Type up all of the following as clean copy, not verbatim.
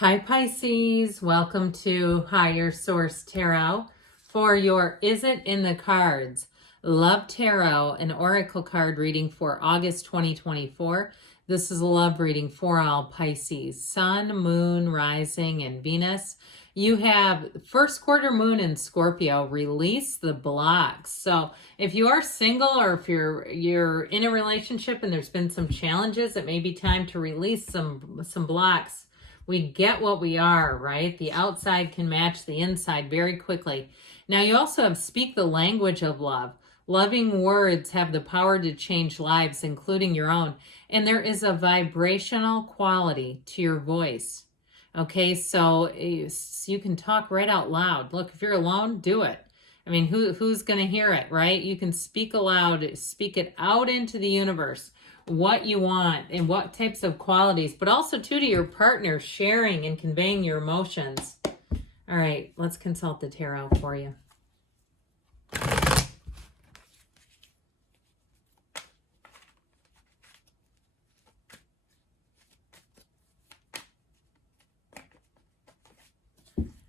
Hi Pisces, welcome to Higher Source Tarot for your Is It in the Cards? Love Tarot, an oracle card reading for August 2024. This is a love reading for all Pisces, Sun, Moon, Rising, and Venus. You have first quarter moon in Scorpio. Release the blocks. So if you are single or if you're in a relationship and there's been some challenges, it may be time to release some blocks. We get what we are, right? The outside can match the inside very quickly. Now you also have speak the language of love. Loving words have the power to change lives, including your own. And there is a vibrational quality to your voice. Okay, so you can talk right out loud. Look, if you're alone, do it. I mean, who's going to hear it, right? You can speak aloud, speak it out into the universe, what you want and what types of qualities, but also too to your partner, sharing and conveying your emotions. All right, let's consult the tarot for you.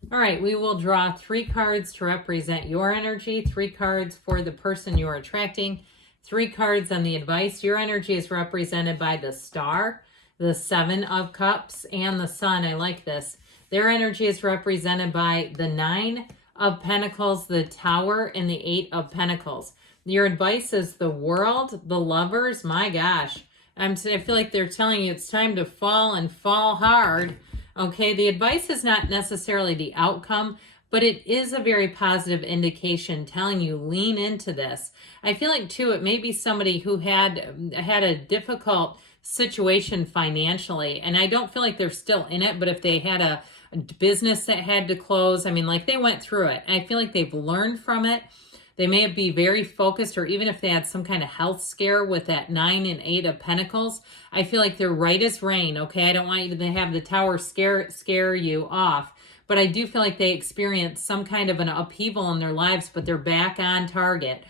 All right, we will draw 3 cards to represent your energy, 3 cards for the person you're attracting, 3 cards on the advice. Your energy is represented by the Star, the 7 of Cups, and the Sun. I like this. Their energy is represented by the 9 of Pentacles, the Tower, and the 8 of Pentacles. Your advice is the World, the Lovers. My gosh. I feel like they're telling you it's time to fall and fall hard. Okay, the advice is not necessarily the outcome, but it is a very positive indication telling you lean into this. I feel like too, it may be somebody who had a difficult situation financially, and I don't feel like they're still in it, but if they had a business that had to close, I mean, like they went through it. I feel like they've learned from it. They may be very focused, or even if they had some kind of health scare with that 9 and 8 of Pentacles, I feel like they're right as rain, okay? I don't want you to have the Tower scare you off, but I do feel like they experienced some kind of an upheaval in their lives, but they're back on target.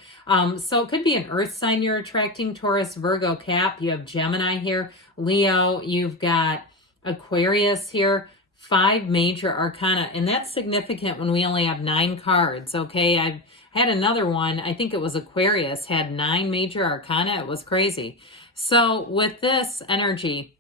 So it could be an earth sign you're attracting, Taurus, Virgo, Cap. You have Gemini here, Leo. You've got Aquarius here. 5 major arcana, and that's significant when we only have 9 cards, okay? I've had another one, I think it was Aquarius, had 9 major arcana. It was crazy. So with this energy,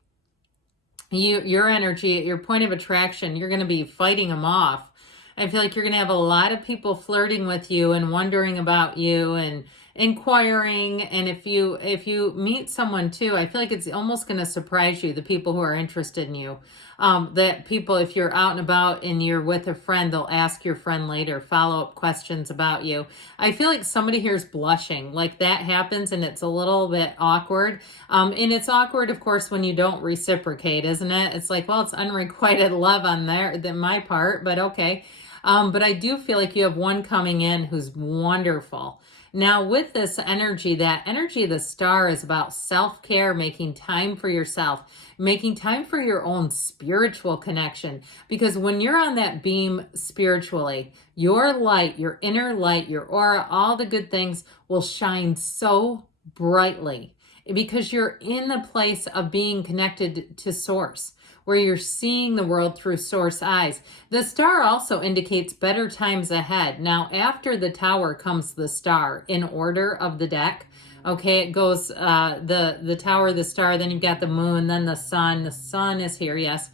your energy, your point of attraction, you're going to be fighting them off. I feel like you're going to have a lot of people flirting with you and wondering about you and inquiring. And if you meet someone too, I feel like it's almost going to surprise you, the people who are interested in you. That people, if you're out and about and you're with a friend, they'll ask your friend later follow-up questions about you. I feel like somebody here is blushing, like that happens, and it's a little bit awkward. And it's awkward, of course, when you don't reciprocate, isn't it? It's like, well, it's unrequited love on my part, but okay. But I do feel like you have one coming in who's wonderful. Now with this energy, that energy of the Star is about self-care, making time for yourself, making time for your own spiritual connection. Because when you're on that beam spiritually, your light, your inner light, your aura, all the good things will shine so brightly because you're in the place of being connected to Source, where you're seeing the world through Source eyes. The Star also indicates better times ahead. Now, after the Tower comes the Star in order of the deck. Okay, it goes the Tower, the Star, then you've got the Moon, then the Sun. The Sun is here, yes.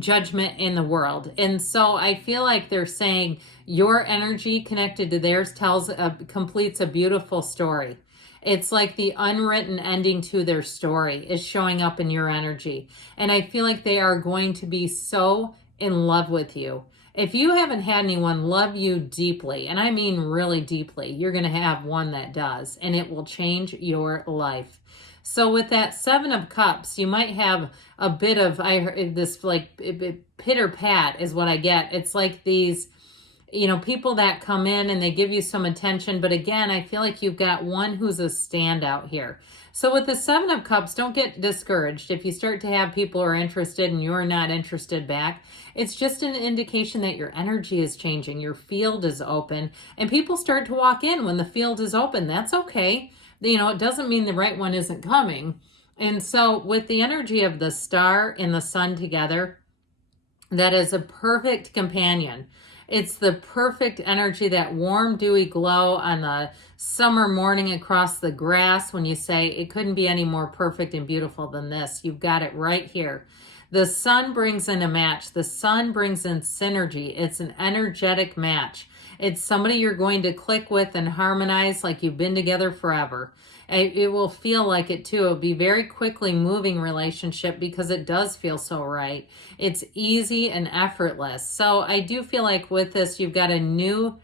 Judgment in the world. And so I feel like they're saying your energy connected to theirs completes a beautiful story. It's like the unwritten ending to their story is showing up in your energy. And I feel like they are going to be so in love with you. If you haven't had anyone love you deeply, and I mean really deeply, you're going to have one that does, and it will change your life. So with that 7 of Cups, you might have a bit of, this like pitter pat is what I get. It's like these, people that come in and they give you some attention. But again, I feel like you've got one who's a standout here. So with the 7 of Cups, don't get discouraged. If you start to have people who are interested and you're not interested back, it's just an indication that your energy is changing. Your field is open and people start to walk in when the field is open. That's okay. It doesn't mean the right one isn't coming. And so with the energy of the Star and the Sun together, that is a perfect companion. It's the perfect energy, that warm, dewy glow on the summer morning across the grass when you say it couldn't be any more perfect and beautiful than this. You've got it right here. The sun brings in a match. The sun brings in synergy. It's an energetic match. It's somebody you're going to click with and harmonize like you've been together forever. It will feel like it too. It'll be very quickly moving relationship because it does feel so right. It's easy and effortless. So I do feel like with this, you've got a new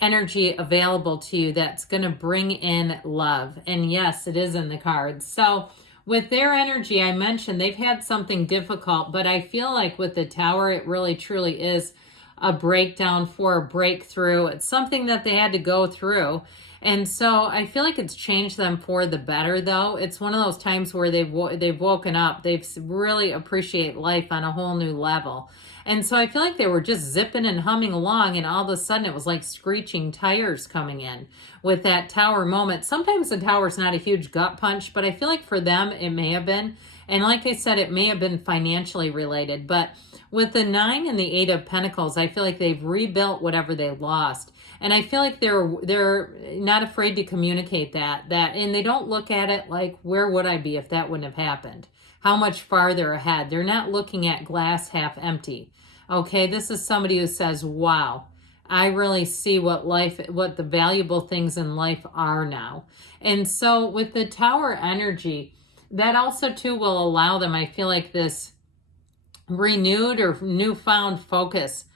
energy available to you that's going to bring in love. And yes, it is in the cards. So with their energy, I mentioned they've had something difficult, but I feel like with the Tower, it really truly is a breakdown for a breakthrough. It's something that they had to go through. And so I feel like it's changed them for the better, though. It's one of those times where they've woken up. They've really appreciate life on a whole new level. And so I feel like they were just zipping and humming along, and all of a sudden it was like screeching tires coming in with that Tower moment. Sometimes the Tower's not a huge gut punch, but I feel like for them it may have been. And like I said, it may have been financially related. But with the 9 and the 8 of Pentacles, I feel like they've rebuilt whatever they lost. And I feel like they're not afraid to communicate that, and they don't look at it like, where would I be if that wouldn't have happened? How much farther ahead? They're not looking at glass half empty. Okay, this is somebody who says, wow, I really see what the valuable things in life are now. And so with the Tower energy, that also too will allow them, I feel like, this renewed or newfound focus,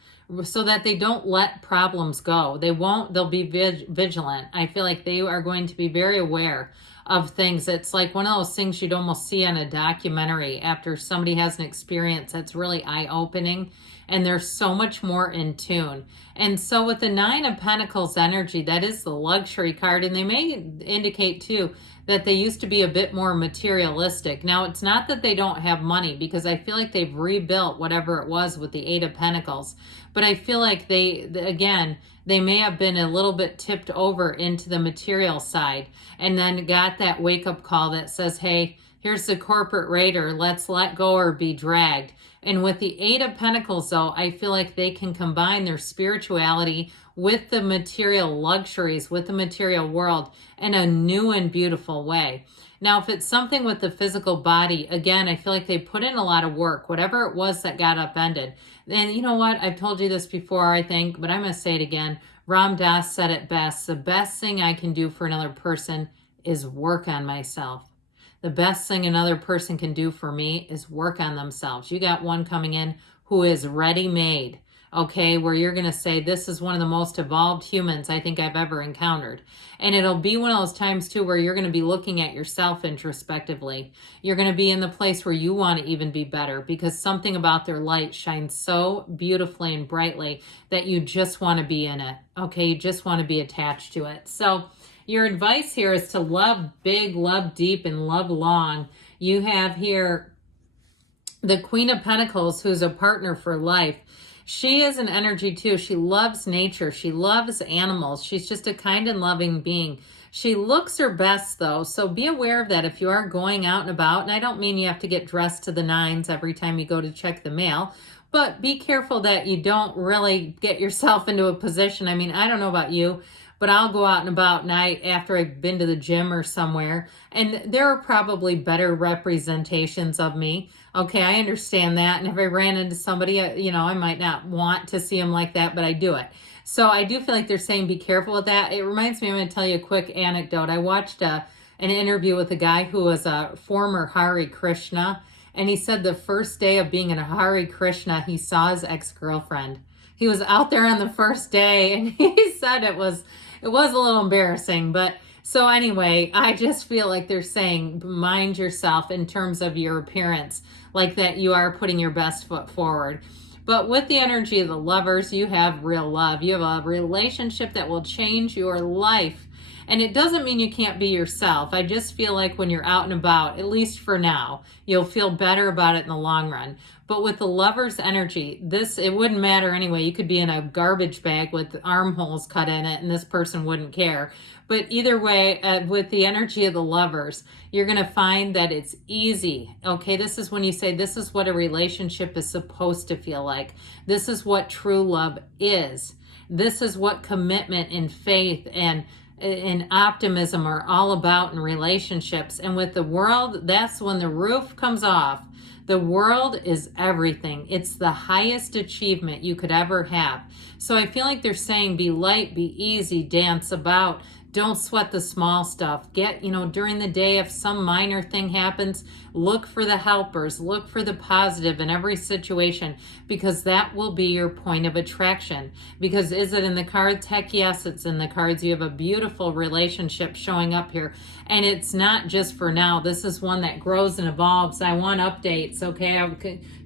so that they don't let problems go. They'll be vigilant. I feel like they are going to be very aware of things. It's like one of those things you'd almost see on a documentary after somebody has an experience that's really eye-opening, and they're so much more in tune. And so with the 9 of Pentacles energy, that is the luxury card, and they may indicate too that they used to be a bit more materialistic. Now, it's not that they don't have money, because I feel like they've rebuilt whatever it was with the 8 of Pentacles. But I feel like they may have been a little bit tipped over into the material side, and then got that wake-up call that says, hey, here's the corporate raider, let's let go or be dragged. And with the 8 of Pentacles, though, I feel like they can combine their spirituality with the material luxuries, with the material world, in a new and beautiful way. Now, if it's something with the physical body, again, I feel like they put in a lot of work, whatever it was that got upended. And you know what? I've told you this before, I think, but I'm going to say it again. Ram Dass said it best. The best thing I can do for another person is work on myself. The best thing another person can do for me is work on themselves. You got one coming in who is ready-made, okay, where you're going to say, this is one of the most evolved humans I think I've ever encountered. And it'll be one of those times too where you're going to be looking at yourself introspectively. You're going to be in the place where you want to even be better, because something about their light shines so beautifully and brightly that you just want to be in it, okay? You just want to be attached to it. So your advice here is to love big, love deep, and love long. You have here the Queen of Pentacles, who's a partner for life. She is an energy too. She loves nature. She loves animals. She's just a kind and loving being. She looks her best though, so be aware of that if you are going out and about. And I don't mean you have to get dressed to the nines every time you go to check the mail, but be careful that you don't really get yourself into a position. I mean, I don't know about you, but I'll go out and about night after I've been to the gym or somewhere, and there are probably better representations of me. Okay, I understand that. And if I ran into somebody, I might not want to see them like that, but I do it. So I do feel like they're saying be careful with that. It reminds me, I'm going to tell you a quick anecdote. I watched an interview with a guy who was a former Hare Krishna, and he said the first day of being in a Hare Krishna, he saw his ex-girlfriend. He was out there on the first day, and he said it was a little embarrassing. But so anyway, I just feel like they're saying mind yourself in terms of your appearance, like that you are putting your best foot forward. But with the energy of the Lovers, you have real love. You have a relationship that will change your life. And it doesn't mean you can't be yourself. I just feel like when you're out and about, at least for now, you'll feel better about it in the long run. But with the Lover's energy, it wouldn't matter anyway. You could be in a garbage bag with armholes cut in it and this person wouldn't care. But either way, with the energy of the Lovers, you're going to find that it's easy. Okay, this is when you say this is what a relationship is supposed to feel like. This is what true love is. This is what commitment and faith and optimism are all about in relationships. And with the world, that's when the roof comes off. The world is everything. It's the highest achievement you could ever have. So I feel like they're saying be light, be easy, dance about. Don't sweat the small stuff. Get, during the day, if some minor thing happens, look for the helpers, look for the positive in every situation, because that will be your point of attraction. Because is it in the cards? Heck yes, it's in the cards. You have a beautiful relationship showing up here. And it's not just for now. This is one that grows and evolves. I want updates, okay? I'll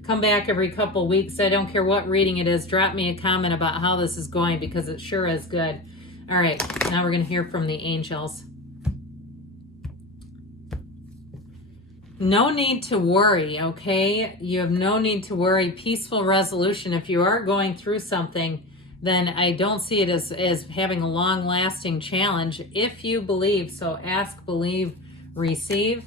come back every couple weeks. I don't care what reading it is. Drop me a comment about how this is going, because it sure is good. All right, now we're going to hear from the angels. No need to worry, okay? You have no need to worry. Peaceful resolution. If you are going through something, then I don't see it as having a long-lasting challenge if you believe. So ask, believe, receive.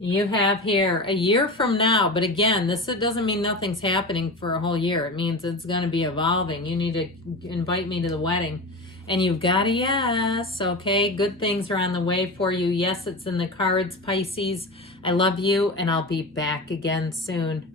You have here a year from now, but again, it doesn't mean nothing's happening for a whole year. It means it's going to be evolving. You need to invite me to the wedding. And you've got a yes, okay? Good things are on the way for you. Yes, it's in the cards, Pisces. I love you, and I'll be back again soon.